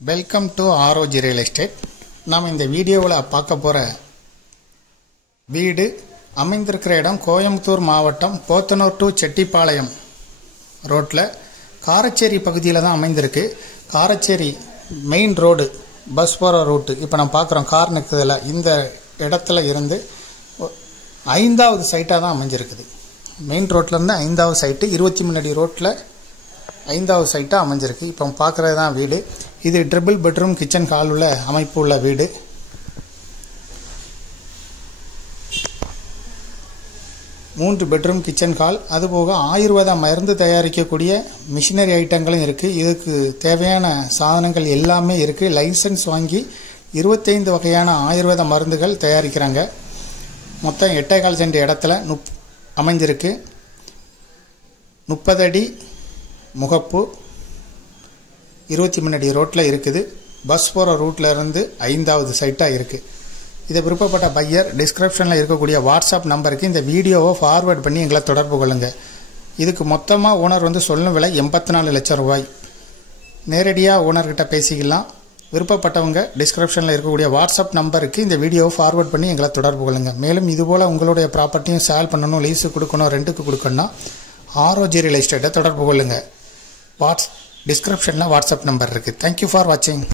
Welcome to ROG real estate. நாம் இந்த வீடியோவில் பார்க்க போகிற வீடு அமைந்திருக்கிற இடம் கோயம்புத்தூர் மாவட்டம் போத்தனூர் டு செட்டிப்பாளையம் ரோட்டில் காரச்சேரி பகுதியில் தான் அமைந்திருக்கு. காரச்சேரி மெயின் ரோடு பஸ் போகிற ரூட்டு இப்போ நம்ம பார்க்குறோம். கார் நிற்கிறதுல இந்த இடத்துல இருந்து 5வது சைட்டாக தான் அமைஞ்சிருக்குது. மெயின் ரோட்லேருந்து 5வது சைட்டு, 23 அடி ரோட்டில் 5வது சைட்டாக அமைஞ்சிருக்கு. இப்போ பார்க்குறது தான் வீடு. இது ட்ரிபிள் பெட்ரூம் கிச்சன் ஹால் உள்ள அமைப்பு உள்ள வீடு. மூன்று பெட்ரூம் கிச்சன் ஹால், அதுபோக ஆயுர்வேத மருந்து தயாரிக்கக்கூடிய மிஷினரி ஐட்டங்களும் இருக்குது. இதுக்கு தேவையான சாதனங்கள் எல்லாமே இருக்குது. லைசன்ஸ் வாங்கி 25 வகையான ஆயுர்வேத மருந்துகள் தயாரிக்கிறாங்க. மொத்தம் 8.25 சென்ட் இடத்துல அமைஞ்சிருக்கு. 30 அடி முகப்பு, 23 அடி ரோட்டில் இருக்குது. பஸ் போகிற ரூட்டில் இருந்து 5வது சைட்டாக இருக்குது. இதை விருப்பப்பட்ட பையர் டிஸ்கிரிப்ஷனில் இருக்கக்கூடிய வாட்ஸ்அப் நம்பருக்கு இந்த வீடியோவை ஃபார்வேர்ட் பண்ணி எங்களை தொடர்பு கொள்ளுங்கள். இதுக்கு மொத்தமாக ஓனர் சொல்லும் விலை 84 லட்சம் ரூபாய். நேரடியாக ஓனர்கிட்ட பேசிக்கலாம். விருப்பப்பட்டவங்க டிஸ்கிரிப்ஷனில் இருக்கக்கூடிய வாட்ஸ்அப் நம்பருக்கு இந்த வீடியோவை ஃபார்வேர்ட் பண்ணி எங்களை தொடர்பு கொள்ளுங்கள். மேலும் இதுபோல் உங்களுடைய ப்ராப்பர்ட்டியும் சேல் பண்ணணும், லீஸு கொடுக்கணும், ரெண்ட்டுக்கு கொடுக்கணும்னா ROG ரியல் எஸ்டேட்டை தொடர்பு கொள்ளுங்கள். டிஸ்கிரிப்ஷனில் வாட்ஸ்அப் நம்பர் இருக்குது. தேங்க்யூ ஃபார் வாட்சிங்.